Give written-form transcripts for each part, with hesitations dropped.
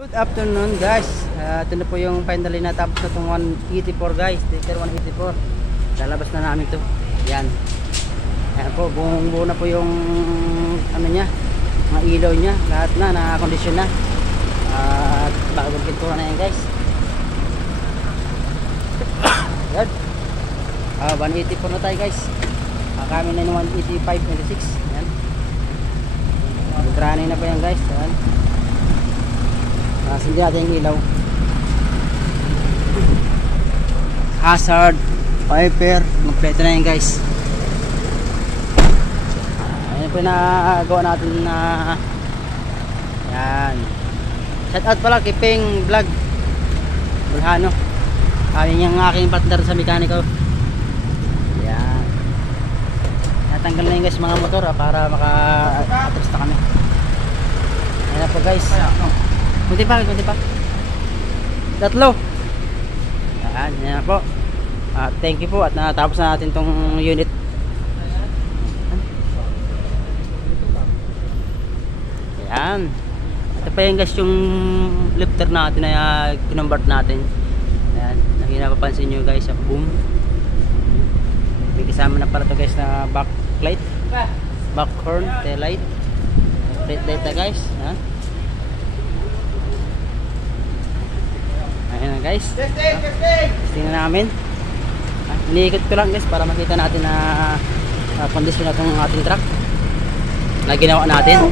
Good afternoon guys. Ito na po yung finally natapos na itong 184 guys. Liter 184. Lalabas na namin to. Yan. Ayan po, buo na po yung ano niya, mga ilaw niya. Lahat na, nakakondisyon na. At bagong pintura na yan guys. Yan. 184 na tayo guys. Kami na yung 185, 26. Yan. Running na po yan guys. Yan. Sindi natin yung ilaw. Hazard, wiper, kompleto na yan guys. Ayan po yung nagawa natin na yan. Shout out pala kay Peng Vlog Bulhano. Ayun yung aking partner sa mekaniko. Yan. Natanggal na yun guys mga motor para maka-atras na kami. Ayan po guys. Kunti pa. Tatlo. Yan po. Thank you po at natapos na natin tong unit. Yan. Ito pa yung guys yung lifter natin na kinonvert natin. Yan. Napapansin nyo guys yung boom. May kasama na pala to guys na backlight. Back horn, tail light. Plate light na guys. Ha? Ayan na guys. Tingnan namin. Iniikot ko lang guys para makita natin na kondisyon na itong ating truck na ginawa natin.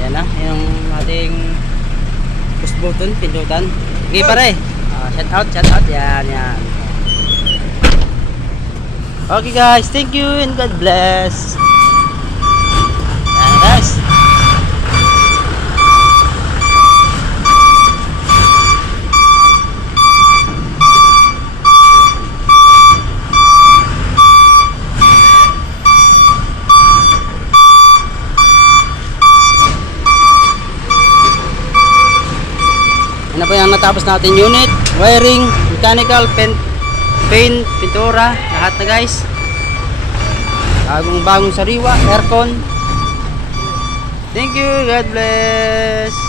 Ayan na. Yung ating push button, pindutan. Sige pare. Shout out. Yan. Okay guys. Thank you and God bless. Ayan guys. Ano po yung natapos natin unit, wiring, mechanical, paint, pintura, lahat na guys. Bagong sariwa, aircon. Thank you, God bless.